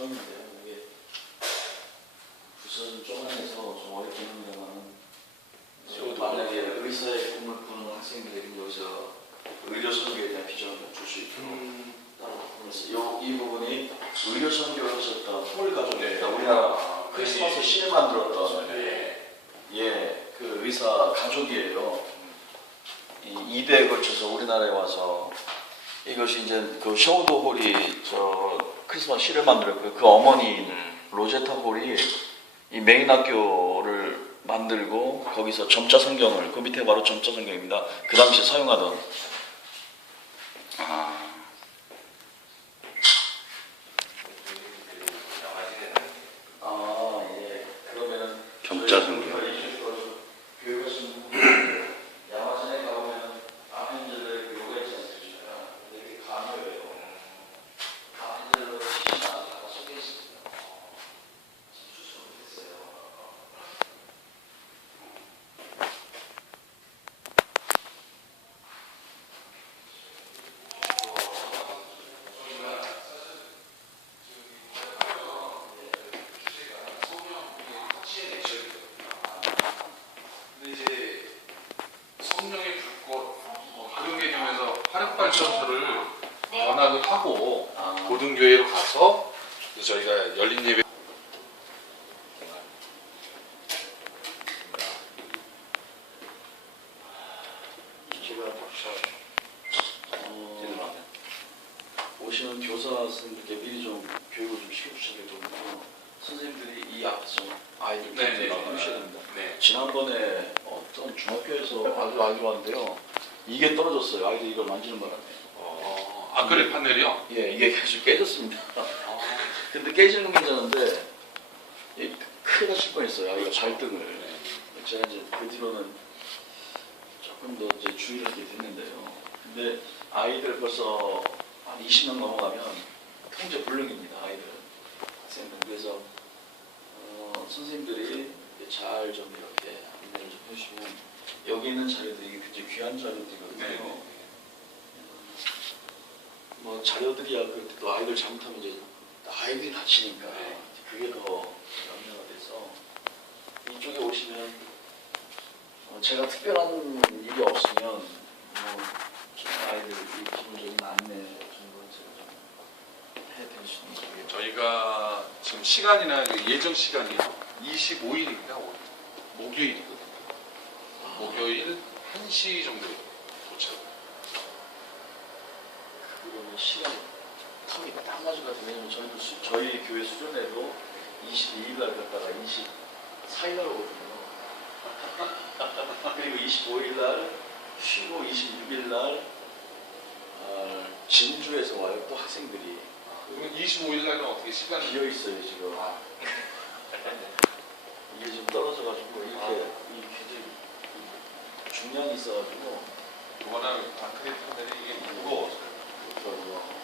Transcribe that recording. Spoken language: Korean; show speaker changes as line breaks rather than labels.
처음인데
이게 부서를 쪼개내서 좀 어렵긴 합니다만 만약에 의사의 꿈을 꾸는 학생들이 여기서 의료 선교에 대한 비전을 줄 수 있도록 음. 요, 이 부분이 의료 선교를 하셨던 서울 가족입니다.
네.
우리나라 크리스마스 네. 시에 만들었던
네.
예, 그 의사 가족이에요. 이 2대에 걸쳐서 우리나라에 와서 이것이 이제 그 셔우도 홀이 저 크리스마스 시를 만들었고요. 그 어머니인
음.
로제타 홀이 이 메인 학교를 만들고 거기서 점자 성경을 그 밑에 바로 점자 성경입니다. 그 당시에 사용하던
아.
아 예. 그러면은
점자 성경.
교육하신 분 야마산에 가보면 아멘젤의 묘가 있지 않습니까? 이렇게 강요해요. 아멘젤로 시신 아직 하나 섞여 있습니다. 주소 못했어요.
근데 이제 성령의 불꽃 뭐 그런 개념에서 화력발전소를 견학을 하고
아,
고등교회로 가서 저희가 열린 예배
어, 오시는 교사 선생님께 미리 좀 교육을 좀 시켜주셔야 되거든요. 선생님들이 이 앞에서 좀 아이들
네, 네,
좀
네.
해주셔야 됩니다.
네.
지난번에 어떤 중학교에서 아주 아이들 왔는데요. 이게 떨어졌어요. 아이들 이걸 만지는 바람에.
어, 아크릴 판넬이요?
예, 이게 계속 깨졌습니다. 근데 깨지는 건 괜찮은데 이 큰일 나실 뻔했어요. 아이가 발등을. 제가 이제 그 뒤로는 조금 더 이제 주의를 하게 됐는데요. 근데 아이들 벌써 한 20명 넘어가면 통제 불능입니다. 아이들은. 학생들. 그래서 어, 선생님들이 잘 좀 이렇게 안내를 좀 해주시면 여기 있는 자료들이 굉장히 귀한 자료들이거든요.
네.
뭐 자료들이야 그또 아이들 잘못하면 이제 아이들이 다치니까
네.
그게 더 염려가 돼서 이쪽에 오시면 어, 제가 특별한 일이 없으면 뭐좀 아이들 이 기본적인 안내 정도 제가 좀 해드릴 수 있는 게
저희가 지금 시간이나 예정 시간이 25일입니다. 목요일이거든요. 목요일 1시 정도에 도착.
그러면 시간이 텀이 딱 맞을 것 같아요. 왜냐면 저희도 수- 저희 교회 수련회도 22일 날 갔다가 24일 날 오거든요. 그리고 25일 날 쉬고 26일 날 어, 진주에서 와요. 또 학생들이
그러면 25일 날은 어떻게 시간이
비어 있어요 지금. 이게 좀 떨어져가지고 이렇게 아. 이 퀴즈 중량이 있어가지고 워낙 콘크리트 판들이 이게 무거워서요. 그렇죠.